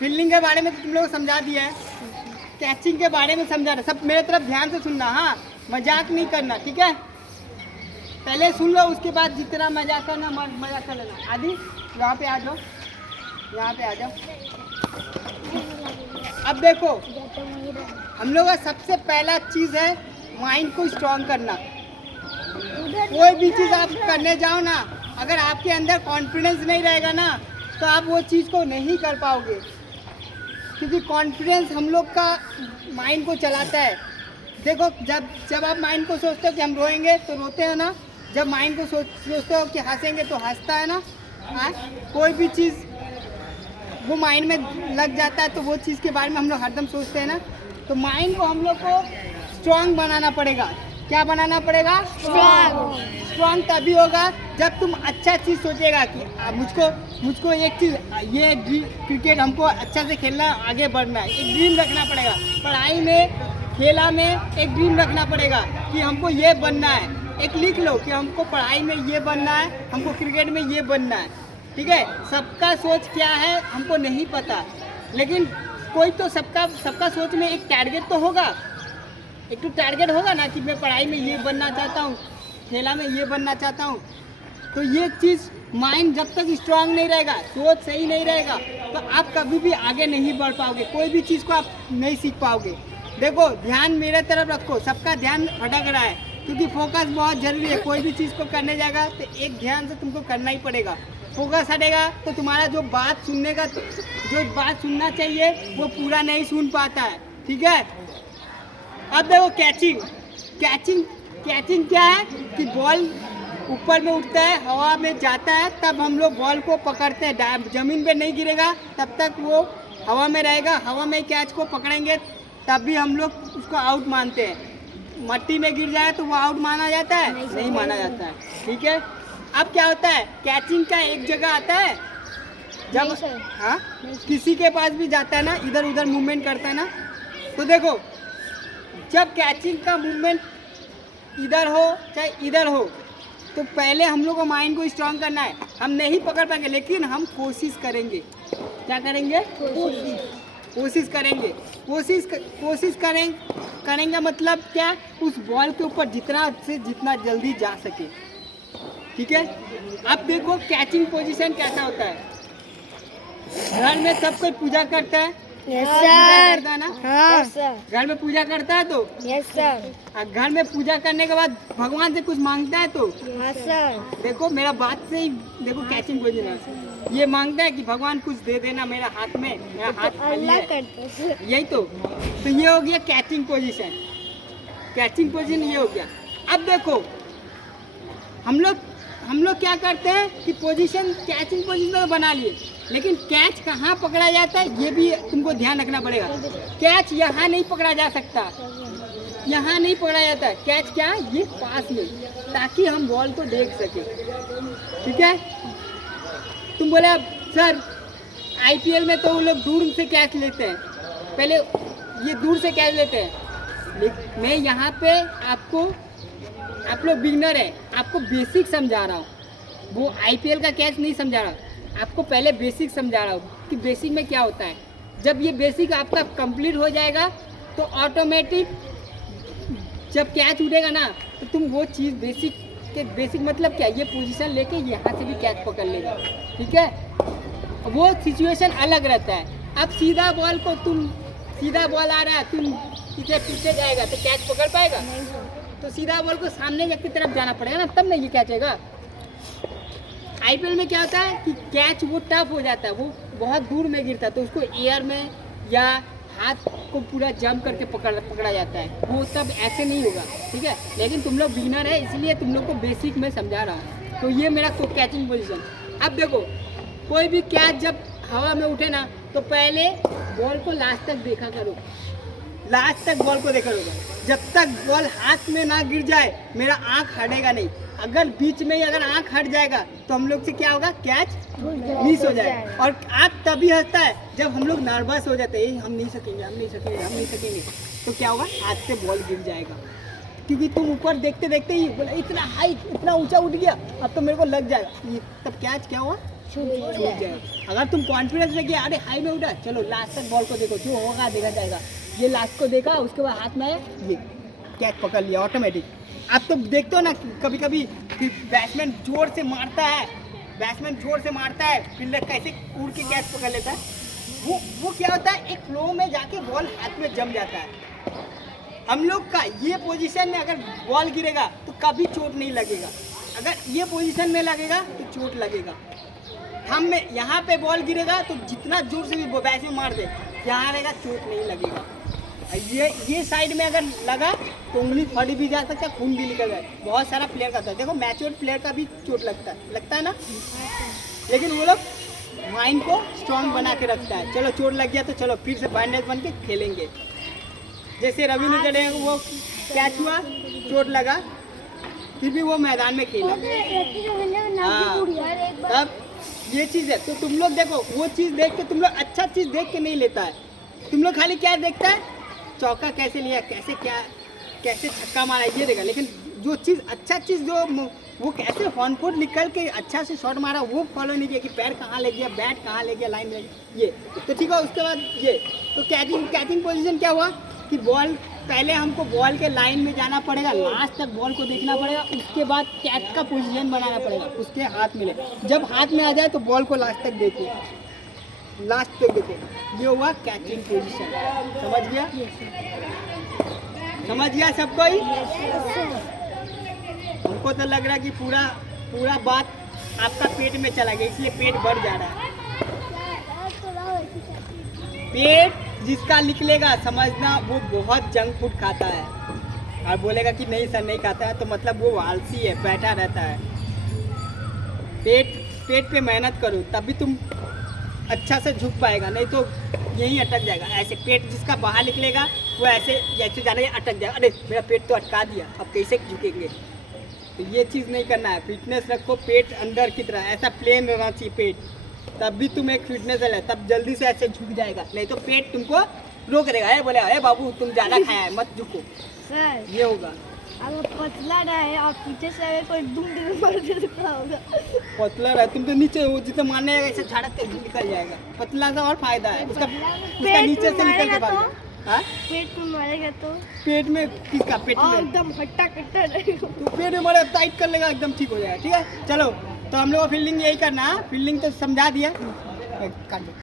Fielding के बारे में तो तुम लोग को समझा दिया है, कैचिंग के बारे में समझा रहा। सब मेरे तरफ ध्यान से सुनना, हाँ, मजाक नहीं करना, ठीक है। पहले सुन लो, उसके बाद जितना मजाक करना मजाक कर लेना। आदि यहाँ पे आ जाओ, यहाँ पे आ जाओ। अब देखो, हम लोग का सबसे पहला चीज़ है माइंड को स्ट्रॉन्ग करना। कोई भी चीज़ आप करने जाओ ना, अगर आपके अंदर कॉन्फिडेंस नहीं रहेगा ना, तो आप वो चीज़ को नहीं कर पाओगे। क्योंकि कॉन्फिडेंस हम लोग का माइंड को चलाता है। देखो, जब आप माइंड को सोचते हो कि हम रोएंगे तो रोते हैं ना, जब माइंड को सोचते हो कि हंसेंगे तो हंसता है ना। कोई भी चीज़ वो माइंड में लग जाता है तो वो चीज़ के बारे में हम लोग हरदम सोचते हैं ना। तो माइंड को हम लोग को स्ट्रॉन्ग बनाना पड़ेगा। क्या बनाना पड़ेगा? स्ट्रॉन्ग तभी होगा जब तुम अच्छा चीज़ सोचेगा कि मुझको एक चीज़, ये क्रिकेट हमको अच्छा से खेलना, आगे बढ़ना है, एक ड्रीम रखना पड़ेगा। पढ़ाई में, खेला में एक ड्रीम रखना पड़ेगा कि हमको ये बनना है। एक लिख लो कि हमको पढ़ाई में ये बनना है, हमको क्रिकेट में ये बनना है, ठीक है। सबका सोच क्या है हमको नहीं पता, लेकिन कोई तो सबका सोच में एक टारगेट तो होगा। एक तो टारगेट होगा ना कि मैं पढ़ाई में ये बनना चाहता हूँ, खेला में ये बनना चाहता हूँ। तो ये चीज़ माइंड जब तक स्ट्रांग नहीं रहेगा, सोच सही नहीं रहेगा, तो आप कभी भी आगे नहीं बढ़ पाओगे, कोई भी चीज़ को आप नहीं सीख पाओगे। देखो, ध्यान मेरे तरफ रखो, सबका ध्यान भटक रहा है, क्योंकि फोकस बहुत ज़रूरी है। कोई भी चीज़ को करने जाएगा तो एक ध्यान से तुमको करना ही पड़ेगा। फोकस हटेगा तो तुम्हारा जो बात सुनना चाहिए वो पूरा नहीं सुन पाता है, ठीक है। अब देखो, कैचिंग क्या है कि बॉल ऊपर में उठता है, हवा में जाता है, तब हम लोग बॉल को पकड़ते हैं। ज़मीन पे नहीं गिरेगा तब तक वो हवा में रहेगा। हवा में कैच को पकड़ेंगे तब भी हम लोग उसको आउट मानते हैं। मट्टी में गिर जाए तो वो आउट माना जाता है? नहीं माना जाता है, ठीक है। अब क्या होता है, कैचिंग का एक जगह आता है जब किसी के पास भी जाता है ना, इधर उधर मूवमेंट करता है ना, तो देखो, जब कैचिंग का मूवमेंट इधर हो चाहे इधर हो, तो पहले हम लोग को माइंड को स्ट्रांग करना है। हम नहीं पकड़ पाएंगे, लेकिन हम कोशिश करेंगे। क्या करेंगे? कोशिश करेंगे। कोशिश करेंगे मतलब क्या? उस बॉल के ऊपर जितना जल्दी जा सके, ठीक है। अब देखो, कैचिंग पोजीशन कैसा होता है। घर में सब कोई पूजा करता है, यस सर। हाँ सर। घर में पूजा करता है तो यस सर। घर में पूजा करने के बाद भगवान से कुछ मांगता है तो हाँ सर। देखो, मेरा बात से ही देखो, कैचिंग पोजीशन ये मांगता है कि भगवान कुछ दे देना मेरा हाथ में, मेरा हाथ खाली है, यही तो ये हो गया कैचिंग पोजीशन। कैचिंग पोजीशन ये हो गया। अब देखो, हम लोग क्या करते हैं कि कैचिंग पोजीशन बना लिए, लेकिन कैच कहाँ पकड़ा जाता है ये भी तुमको ध्यान रखना पड़ेगा। कैच यहाँ नहीं पकड़ा जा सकता, यहाँ नहीं पकड़ा जाता है। कैच क्या? ये पास में, ताकि हम बॉल को देख सके, ठीक है। तुम बोले सर आईपीएल में तो वो लोग दूर से कैच लेते हैं, पहले ये दूर से कैच लेते हैं। मैं यहाँ पे आप लोग बिगनर है, आपको बेसिक समझा रहा हूँ। वो आईपीएल का कैच नहीं समझा रहा, आपको पहले बेसिक समझा रहा हूँ कि बेसिक में क्या होता है। जब ये बेसिक आपका कंप्लीट हो जाएगा तो ऑटोमेटिक जब कैच उड़ेगा ना, तो तुम वो चीज़ बेसिक मतलब क्या, ये पोजीशन लेके यहाँ से भी कैच पकड़ लेगा, ठीक है। वो सिचुएशन अलग रहता है। अब सीधा बॉल आ रहा है, तुम पीछे जाएगा तो कैच पकड़ पाएगा? तो सीधा बॉल को सामने की तरफ जाना पड़ेगा ना, तब नहीं ये कैच होगा। आईपीएल में क्या होता है कि कैच वो टफ हो जाता है, वो बहुत दूर में गिरता है, तो उसको एयर में या हाथ को पूरा जंप करके पकड़ा जाता है। वो तब ऐसे नहीं होगा, ठीक है। लेकिन तुम लोग बिगिनर है, इसलिए तुम लोग को बेसिक में समझा रहा हूँ। तो ये मेरा कैचिंग पोजीशन। अब देखो, कोई भी कैच जब हवा में उठे ना, तो पहले बॉल को लास्ट तक देखा करो, लास्ट तक बॉल को देखा होगा। जब तक बॉल हाथ में ना गिर जाए मेरा आँख हटेगा नहीं। अगर बीच में ही अगर आँख हट जाएगा तो हम लोग से क्या होगा, कैच मिस हो जाए। और आँख तभी हंसता है जब हम लोग नर्वस हो जाते हैं, हम नहीं सकेंगे, तो क्या होगा, हाथ से बॉल गिर जाएगा। क्योंकि तुम ऊपर देखते देखते ही बोला इतना हाइट, इतना ऊंचा उठ गया, अब तो मेरे को लग जाएगा, तब कैच क्या हुआ, छूट जाएगा। अगर तुम कॉन्फिडेंस लेके अरे हाई में उठा, चलो लास्ट तक बॉल को देखो, जो होगा देखा जाएगा। ये लास्ट को देखा, उसके बाद हाथ में ये कैच पकड़ लिया ऑटोमेटिक। आप तो देखते हो ना कभी कभी बैट्समैन जोर से मारता है, फील्डर कैसे उड़ के कैच पकड़ लेता है। वो क्या होता है, एक फ्लो में जाके बॉल हाथ में जम जाता है। हम लोग का ये पोजीशन में अगर बॉल गिरेगा तो कभी चोट नहीं लगेगा, अगर ये पोजीशन में लगेगा तो चोट लगेगा। हम में यहाँ पे बॉल गिरेगा तो जितना जोर से भी बैट्समैन मार दे, यहाँ रहेगा, चोट नहीं लगेगा। ये साइड में अगर लगा तो उंगली फट भी जा सकता है, खून भी निकल जाए। बहुत सारा प्लेयर का है, देखो मैच्योर प्लेयर का भी चोट लगता है ना, लेकिन वो लोग माइंड को स्ट्रांग बना के रखता है। चलो चोट लग गया तो चलो फिर से बैंडेज बन के खेलेंगे। जैसे रविंद्र जडेजा वो कैच हुआ, चोट लगा, फिर भी वो मैदान में खेला। तब ये चीज़ है, तो तुम लोग देखो वो चीज़ देख के, तुम लोग अच्छा चीज़ देख के नहीं लेता है, तुम लोग खाली क्या देखता है, चौका कैसे लिया, कैसे छक्का मारा, ये देखा। लेकिन जो चीज़ अच्छा चीज़ जो वो कैसे हॉर्न कोट निकल के अच्छा से शॉट मारा, वो फॉलो नहीं किया कि पैर कहाँ ले गया, बैट कहाँ ले गया, लाइन में ये तो ठीक है। उसके बाद ये तो कैचिंग पोजीशन क्या हुआ कि बॉल पहले हमको बॉल के लाइन में जाना पड़ेगा, लास्ट तक बॉल को देखना पड़ेगा, उसके बाद कैच का पोजीशन बनाना पड़ेगा, उसके हाथ में ले। जब हाथ में आ जाए तो बॉल को लास्ट तक देखो, ये हुआ कैचिंग पोजीशन। समझ गया सब कोई? हमको तो लग रहा है कि पूरा बात आपका पेट में चला गया, इसलिए पेट बढ़ जा रहा है। पेट जिसका निकलेगा समझना वो बहुत जंक फूड खाता है, और बोलेगा कि नहीं सर नहीं खाता है, तो मतलब वो आलसी है, बैठा रहता है। पेट पे मेहनत करो, तभी तुम अच्छा से झुक पाएगा, नहीं तो यहीं अटक जाएगा। ऐसे पेट जिसका बाहर निकलेगा वो ऐसे जैसे जाने अटक जाएगा, अरे मेरा पेट तो अटका दिया, अब कैसे झुकेंगे। तो ये चीज़ नहीं करना है, फिटनेस रखो, पेट अंदर की तरह ऐसा प्लेन रहना चाहिए पेट, तब भी तुम एक फिटनेस है, तब जल्दी से ऐसे झुक जाएगा, नहीं तो पेट तुमको रोक देगा, अरे बोले अरे बाबू तुम ज़्यादा खाया है मत झुको, सर ये होगा। अगर पतला रहे और पीछे से अगर कोई दुम दुम मार दे तो क्या होगा? पतला रहे तुम तो नीचे वो जितना मारने आएगा ऐसे झड़क के निकल जाएगा। पतला का और फायदा है, उसका नीचे से निकल के भागेगा। पेट में मारेगा तो पेट में किसका पेट में एकदम हट्टा कट्टा रहेगा, तो पेट में मारे टाइट कर लेगा, एकदम ठीक हो जाएगा। ठीक है चलो, तो हम लोग को फील्डिंग यही करना है, फील्डिंग तो समझा दिया।